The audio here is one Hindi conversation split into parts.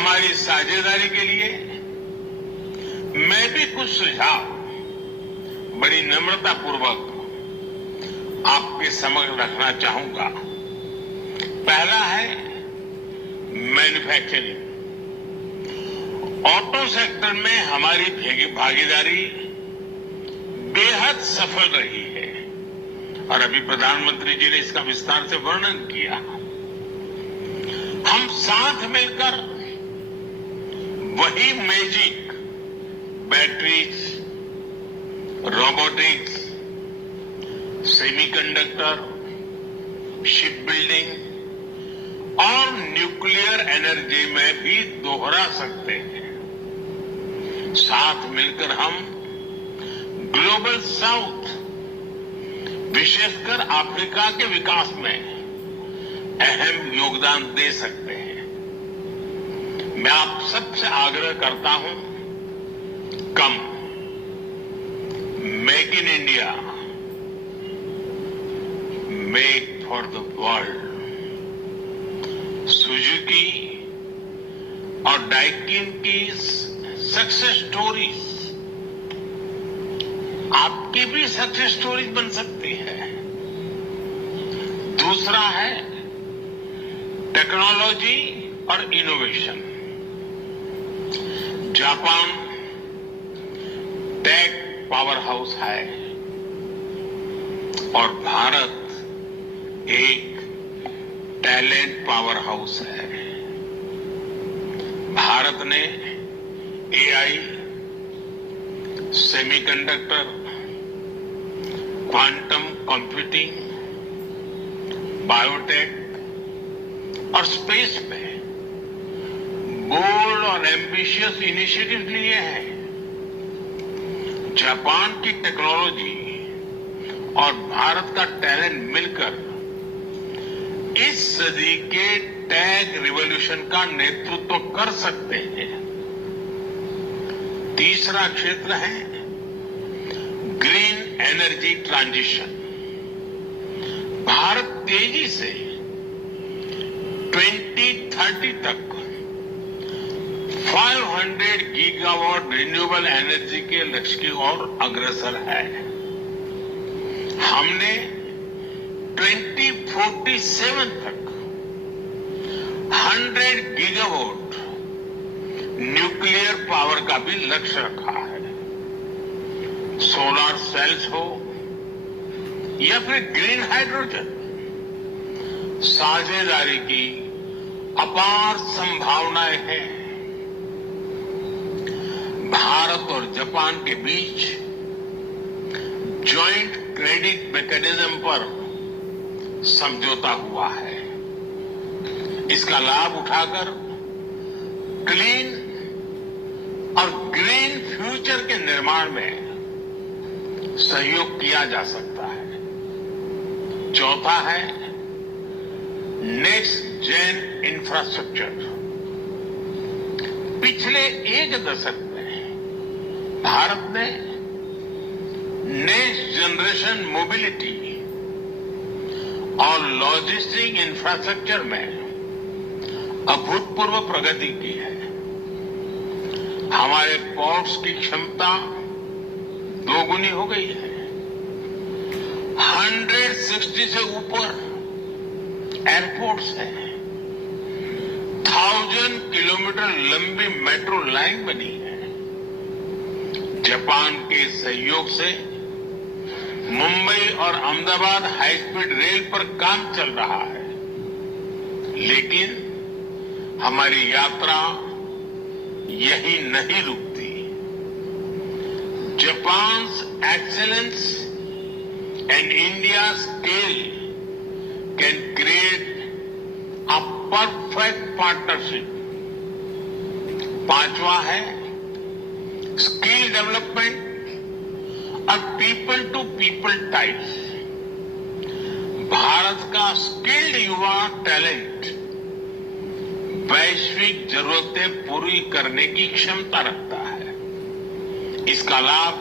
हमारी साझेदारी के लिए मैं भी कुछ सुझाव बड़ी नम्रतापूर्वक आपके समक्ष रखना चाहूंगा। पहला है मैन्युफैक्चरिंग। ऑटो सेक्टर में हमारी भागीदारी बेहद सफल रही है और अभी प्रधानमंत्री जी ने इसका विस्तार से वर्णन किया। हम साथ मिलकर वही magic batteries, robotics, semiconductor, ship building और न्यूक्लियर एनर्जी में भी दोहरा सकते हैं। साथ मिलकर हम ग्लोबल साउथ, विशेषकर अफ्रीका के विकास में अहम योगदान दे सकते हैं। मैं आप सबसे आग्रह करता हूं, कम make in India, make for the world. Suzuki और डाइकिन की सक्सेस स्टोरीज आपकी भी सक्सेस स्टोरीज बन सकती है। दूसरा है टेक्नोलॉजी और innovation. Japan tech powerhouse है और भारत एक टैलेंट पावर हाउस है। भारत ने AI, semiconductor, quantum computing, biotech और स्पेस में बोल्ड और एम्बिशियस इनिशिएटिव लिए हैं। जापान की टेक्नोलॉजी और भारत का टैलेंट मिलकर इस सदी के टेक रिवॉल्यूशन का नेतृत्व कर सकते हैं। तीसरा क्षेत्र है ग्रीन एनर्जी ट्रांजिशन। भारत तेजी से 2030 तक 500 गीगावाट रिन्यूएबल एनर्जी के लक्ष्य की ओर अग्रसर है। हमने 2047 तक 100 गीगावाट न्यूक्लियर पावर का भी लक्ष्य रखा है। सोलर सेल्स हो या फिर ग्रीन हाइड्रोजन, साझेदारी की अपार संभावनाएं हैं। भारत और जापान के बीच ज्वाइंट क्रेडिट मैकेनिज्म पर समझौता हुआ है। इसका लाभ उठाकर क्लीन और ग्रीन फ्यूचर के निर्माण में सहयोग किया जा सकता है। चौथा है नेक्स्ट जेन इंफ्रास्ट्रक्चर। पिछले एक दशक में भारत ने नेक्स्ट जनरेशन मोबिलिटी और लॉजिस्टिक इंफ्रास्ट्रक्चर में अभूतपूर्व प्रगति की है। हमारे पोर्ट्स की क्षमता दोगुनी हो गई है। 160 से ऊपर एयरपोर्ट्स हैं। 1000 किलोमीटर लंबी मेट्रो लाइन बनी है। जापान के सहयोग से मुंबई और अहमदाबाद हाई स्पीड रेल पर काम चल रहा है। लेकिन हमारी यात्रा यही नहीं रुकती। Japan's excellence and India's scale can create a perfect partnership. पांचवा है स्किल डेवलपमेंट और people to people types. Bharat का स्किल्ड युवा टैलेंट वैश्विक जरूरतें पूरी करने की क्षमता रखता है। इसका लाभ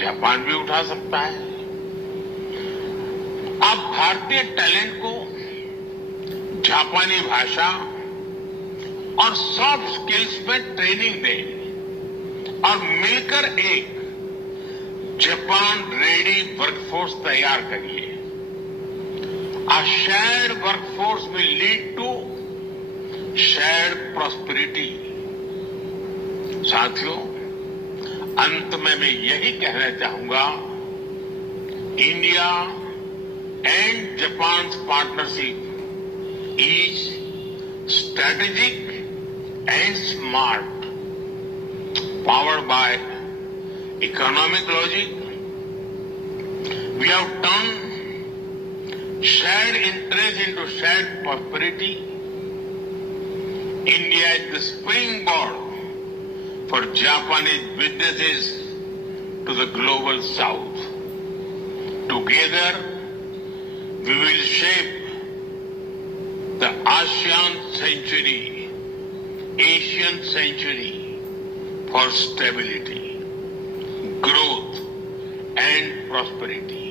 जापान भी उठा सकता है। अब भारतीय टैलेंट को जापानी भाषा और सॉफ्ट स्किल्स में ट्रेनिंग दें और मिलकर एक जापान रेडी वर्कफोर्स तैयार करिए। A shared workforce will lead to shared prosperity। साथियों, अंत में मैं यही कहना चाहूंगा, India and Japan partnership is strategic and smart, powered by economic logic. We have turned shared interest into shared prosperity. India is the springboard for Japanese businesses to the global south. Together, we will shape the ASEAN century, Asian century for stability, growth, and prosperity.